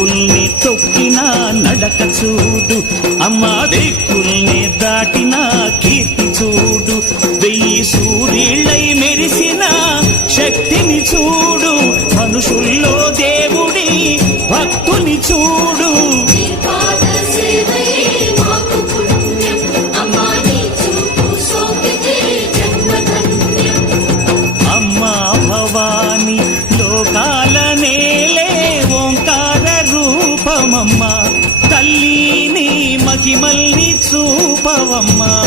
పుల్ని తొక్కినా నడక చూడు. అమ్మా దిక్కుల్ని దాటినా కీర్తి చూడు. వెయ్యి సూర్యుడు మహిమల్ని చూపవమ్మా.